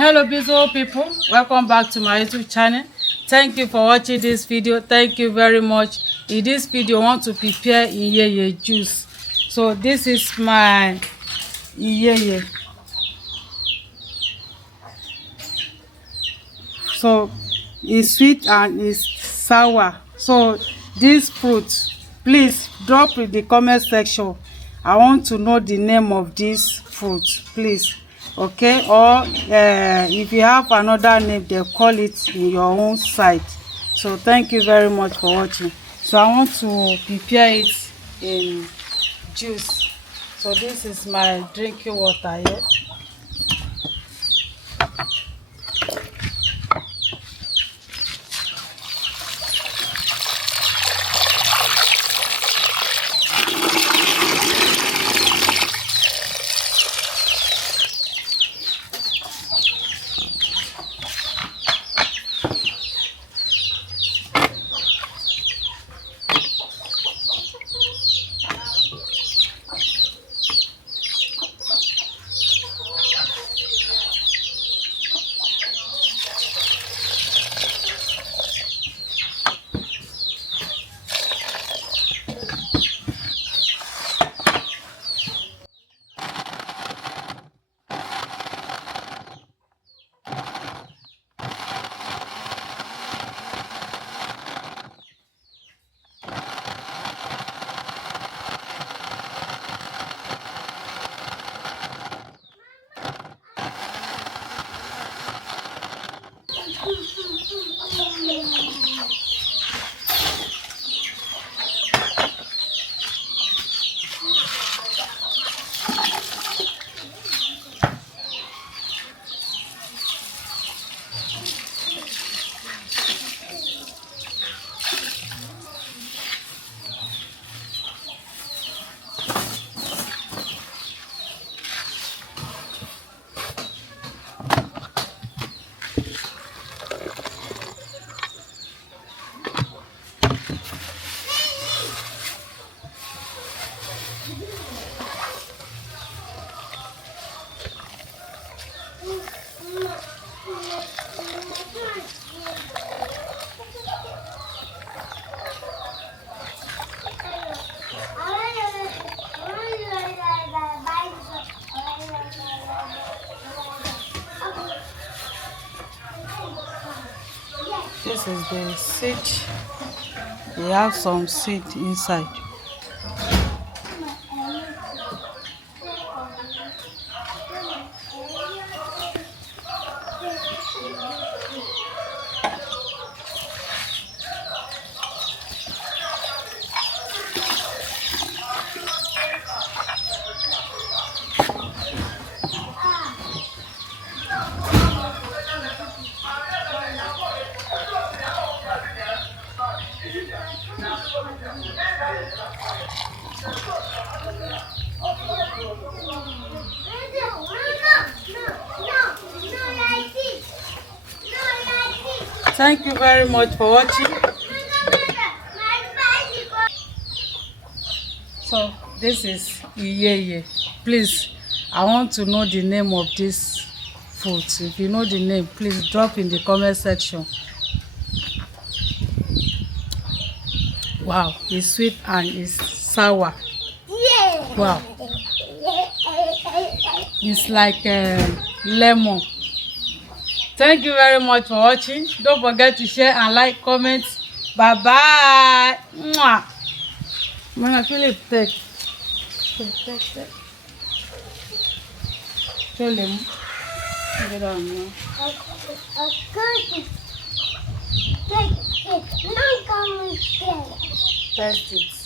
Hello beautiful people, welcome back to my YouTube channel. Thank you for watching this video. Thank you very much. In this video I want to prepare Iyeye juice. So this is my Iyeye. So it's sweet and it's sour. So this fruit, please drop in the comment section. I want to know the name of this fruit, please. Okay, or if you have another name, they call it in your own side. So thank you very much for watching. So I want to prepare it in juice. So this is my drinking water here. This is the seed. We have some seed inside. Thank you very much for watching. So this is Iyeye. Please, I want to know the name of this food. If you know the name, please drop in the comment section. Wow, it's sweet and it's sour. Wow, it's like lemon. Thank you very much for watching. Don't forget to share and like, comment. Bye bye. Mwah. I'm gonna feel it take. Take. Show them. Get on now. Test it.